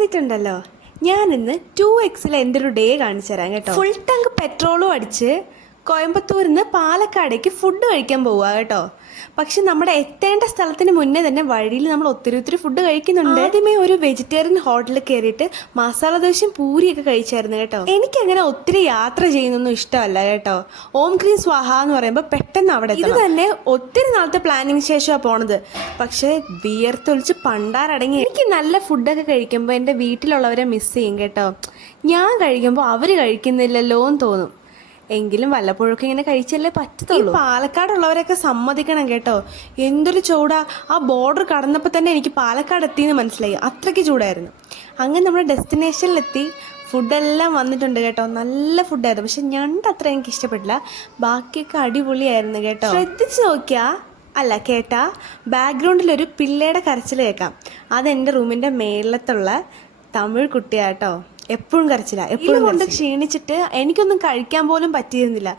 എന്നിട്ടുണ്ടല്ലോ ഞാനിന്ന് 2Xൽ എൻ്റെ ഒരു ഡേ കാണിച്ചു തരാം കേട്ടോ. ഫുൾ ടാങ്ക് പെട്രോളും അടിച്ച് കോയമ്പത്തൂരിൽ നിന്ന് പാലക്കാടേക്ക് ഫുഡ് കഴിക്കാൻ പോവുക കേട്ടോ. പക്ഷെ നമ്മുടെ എത്തേണ്ട സ്ഥലത്തിന് മുന്നേ തന്നെ വഴിയിൽ നമ്മൾ ഒത്തിരി ഫുഡ് കഴിക്കുന്നുണ്ട്. ആദ്യമേ ഒരു വെജിറ്റേറിയൻ ഹോട്ടലിൽ കയറിയിട്ട് മസാല ദോശയും പൂരിയൊക്കെ കഴിച്ചായിരുന്നു കേട്ടോ. എനിക്കങ്ങനെ ഒത്തിരി യാത്ര ചെയ്യുന്നൊന്നും ഇഷ്ടമല്ല കേട്ടോ. ഓം ക്രീം സ്വാഹ എന്ന് പറയുമ്പോൾ പെട്ടെന്ന് അവിടെ ഇത് തന്നെ ഒത്തിരി നാളത്തെ പ്ലാനിങ് ശേഷമാണ് പോണത്. പക്ഷേ വിയർത്തൊളിച്ച് പണ്ടാരടങ്ങി. എനിക്ക് നല്ല ഫുഡൊക്കെ കഴിക്കുമ്പോൾ എൻ്റെ വീട്ടിലുള്ളവരെ മിസ് ചെയ്യും കേട്ടോ. ഞാൻ കഴിക്കുമ്പോൾ അവർ കഴിക്കുന്നില്ലല്ലോ എന്ന് തോന്നും. എങ്കിലും വല്ലപ്പോഴൊക്കെ ഇങ്ങനെ കഴിച്ചല്ലേ പറ്റത്തുള്ളൂ. പാലക്കാടുള്ളവരൊക്കെ സമ്മതിക്കണം കേട്ടോ. എന്തൊരു ചൂടാ. ആ ബോർഡർ കടന്നപ്പോൾ തന്നെ എനിക്ക് പാലക്കാട് എത്തിയെന്ന് മനസ്സിലായി. അത്രയ്ക്ക് ചൂടായിരുന്നു. അങ്ങനെ നമ്മുടെ ഡെസ്റ്റിനേഷനിലെത്തി. ഫുഡെല്ലാം വന്നിട്ടുണ്ട് കേട്ടോ. നല്ല ഫുഡായിരുന്നു. പക്ഷെ ഞണ്ട് അത്ര എനിക്ക് ഇഷ്ടപ്പെട്ടില്ല. ബാക്കിയൊക്കെ അടിപൊളിയായിരുന്നു കേട്ടോ. ശ്രദ്ധിച്ച് നോക്കിയാ അല്ല കേട്ടാ ബാക്ക്ഗ്രൗണ്ടിലൊരു പിള്ളയുടെ കരച്ചിൽ കേൾക്കാം. അതെൻ്റെ റൂമിൻ്റെ മേളത്തുള്ള തമിഴ് കുട്ടിയാട്ടോ. എപ്പോഴും കരച്ചില്ല. എപ്പോഴും കൊണ്ട് ക്ഷീണിച്ചിട്ട് എനിക്കൊന്നും കഴിക്കാൻ പോലും പറ്റിയിരുന്നില്ല.